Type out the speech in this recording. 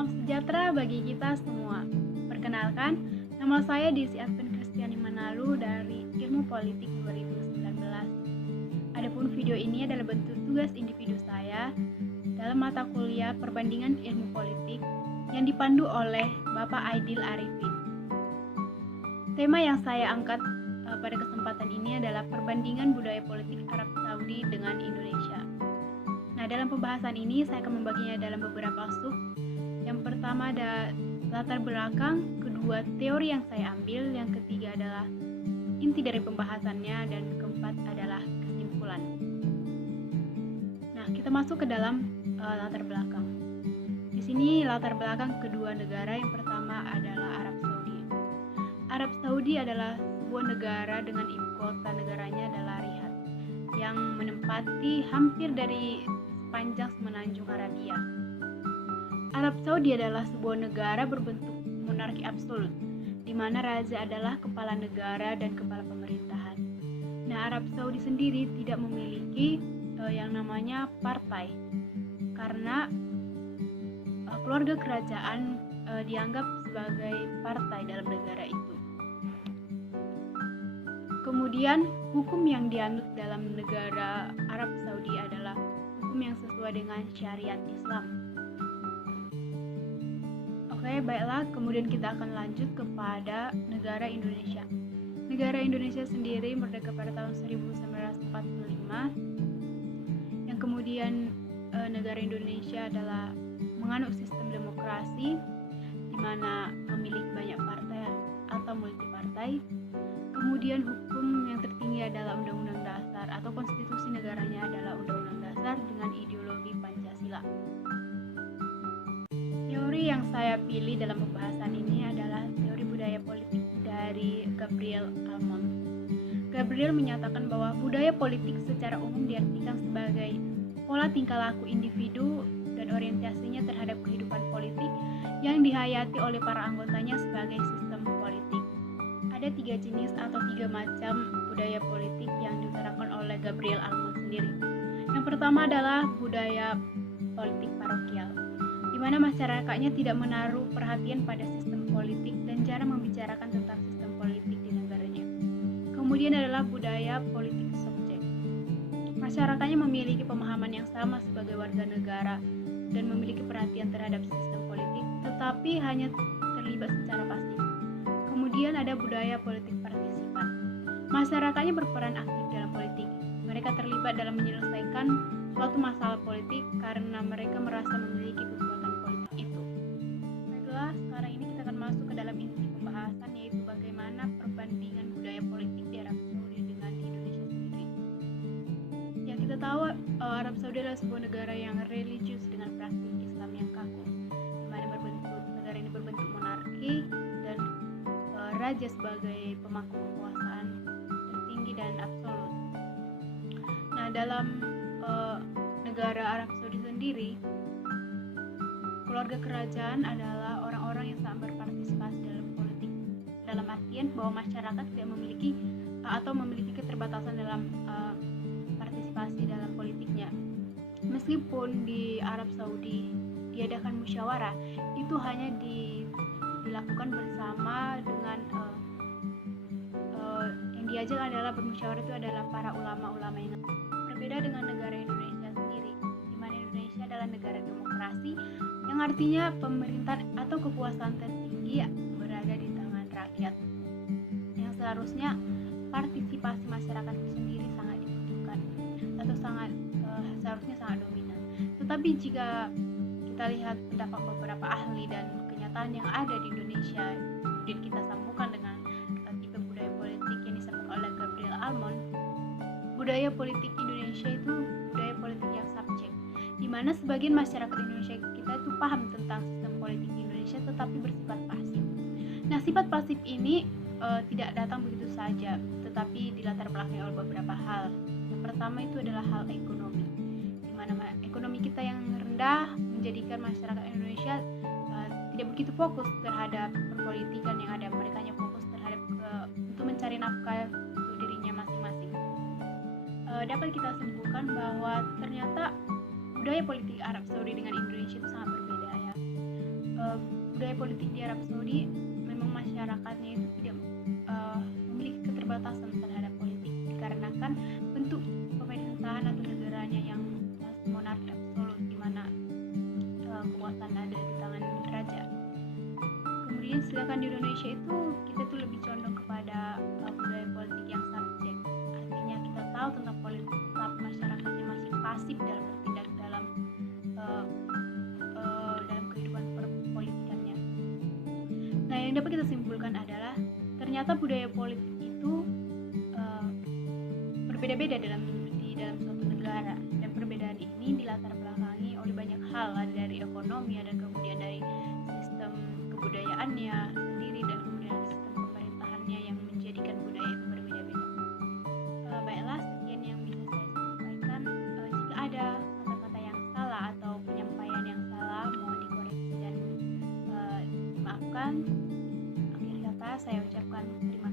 Salam sejahtera bagi kita semua. Perkenalkan, nama saya Desi Advent Kristiani Manalu dari Ilmu Politik 2019. Adapun video ini adalah bentuk tugas individu saya dalam mata kuliah Perbandingan Ilmu Politik yang dipandu oleh Bapak Aidil Arifin. Tema yang saya angkat pada kesempatan ini adalah perbandingan budaya politik Arab Saudi dengan Indonesia. Nah, dalam pembahasan ini saya akan membaginya dalam beberapa sub. Yang pertama ada latar belakang, kedua teori yang saya ambil, yang ketiga adalah inti dari pembahasannya, dan keempat adalah kesimpulan. Nah, kita masuk ke dalam latar belakang. Di sini latar belakang kedua negara. Yang pertama adalah Arab Saudi. Arab Saudi adalah sebuah negara dengan ibu kota negaranya adalah Riyadh, yang menempati hampir dari sepanjang semenanjung Arabia. Arab Saudi adalah sebuah negara berbentuk monarki absolut, di mana raja adalah kepala negara dan kepala pemerintahan. Nah, Arab Saudi sendiri tidak memiliki yang namanya partai, karena keluarga kerajaan dianggap sebagai partai dalam negara itu. Kemudian, hukum yang dianut dalam negara Arab Saudi adalah hukum yang sesuai dengan syariat Islam. Oke, baiklah, kemudian kita akan lanjut kepada negara Indonesia. Negara Indonesia sendiri merdeka pada tahun 1945, yang kemudian negara Indonesia adalah menganut sistem demokrasi, di mana memiliki banyak partai atau multipartai. Kemudian hukum yang tertinggi adalah Undang-Undang Dasar atau konstitusi negaranya adalah Undang-Undang Dasar dengan ideologi Pancasila. Teori yang saya pilih dalam pembahasan ini adalah teori budaya politik dari Gabriel Almond. Gabriel menyatakan bahwa budaya politik secara umum diartikan sebagai pola tingkah laku individu dan orientasinya terhadap kehidupan politik yang dihayati oleh para anggotanya sebagai sistem politik. Ada 3 jenis atau 3 macam budaya politik yang diutarakan oleh Gabriel Almond sendiri. Yang pertama adalah budaya politik parokial, di mana masyarakatnya tidak menaruh perhatian pada sistem politik dan jarang membicarakan tentang sistem politik di negaranya. Kemudian adalah budaya politik subjek. Masyarakatnya memiliki pemahaman yang sama sebagai warga negara dan memiliki perhatian terhadap sistem politik, tetapi hanya terlibat secara pasif. Kemudian ada budaya politik partisipan. Masyarakatnya berperan aktif dalam politik. Mereka terlibat dalam menyelesaikan suatu masalah politik karena mereka merasa memiliki kekuatan politik itu. Baiklah, sekarang ini kita akan masuk ke dalam inti pembahasan, yaitu bagaimana perbandingan budaya politik di Arab Saudi dengan di Indonesia sendiri. Yang kita tahu, Arab Saudi adalah sebuah negara yang religius dengan praktik Islam yang kaku, di mana negara ini berbentuk monarki dan raja sebagai pemangku kekuasaan tertinggi dan absolut. Nah, dalam negara Arab Saudi sendiri, keluarga kerajaan adalah orang-orang yang sangat berpartisipasi dalam politik, dalam artian bahwa masyarakat tidak memiliki atau memiliki keterbatasan dalam partisipasi dalam politiknya. Meskipun di Arab Saudi diadakan musyawarah, itu hanya dilakukan bersama dengan yang diajak adalah bermusyawarah itu adalah para ulama-ulama yang berbeda dengan negara Indonesia sendiri, di mana Indonesia adalah negara demokrasi yang artinya pemerintahan atau kekuasaan tertinggi berada di tangan rakyat, yang seharusnya partisipasi masyarakat itu sendiri sangat dibutuhkan atau seharusnya sangat dominan. Tetapi jika kita lihat pendapat beberapa ahli dan kenyataan yang ada di Indonesia, kemudian kita sambungkan dengan tipe budaya politik yang disampaikan oleh Gabriel Almond, budaya politik Indonesia itu budaya politik yang subjek, di mana sebagian masyarakat Indonesia kita itu paham tentang sistem politik di Indonesia tetapi bersifat pasif. Nah, sifat pasif ini tidak datang begitu saja, tetapi dilatar belakangi oleh beberapa hal. Yang pertama itu adalah hal ekonomi, di mana ekonomi kita yang rendah menjadikan masyarakat Indonesia tidak begitu fokus terhadap perpolitikan yang ada. Mereka hanya fokus terhadap untuk mencari nafkah untuk dirinya masing-masing. Dapat kita simpulkan bahwa ternyata budaya politik Arab Saudi dengan Indonesia itu sangat berbeda ya. budaya politik di Arab Saudi memang masyarakatnya itu tidak memiliki keterbatasan terhadap politik dikarenakan bentuk pemerintahan atau negaranya yang monarki absolut, di mana kekuasaan ada di tangan raja. Kemudian sedangkan di Indonesia itu kita tuh lebih condong kepada budaya politik yang subjek, artinya kita tahu tentang politik tapi masyarakatnya masih pasif dalam bertindak dalam kehidupan perpolitikannya. Nah, yang dapat kita simpulkan adalah ternyata budaya politik itu berbeda-beda di dalam suatu negara, dan perbedaan ini dilatar belakangi oleh banyak hal, dari ekonomi, dan kemudian dari sistem kebudayaannya sendiri, dan kemudian sistem pemerintahannya yang menjadikan budaya itu berbeda-beda. Baiklah, sekian yang bisa saya sampaikan. Jika ada kata-kata yang salah atau penyampaian yang salah, mohon dikoreksi dan dimaafkan. Akhir kata saya ucapkan terima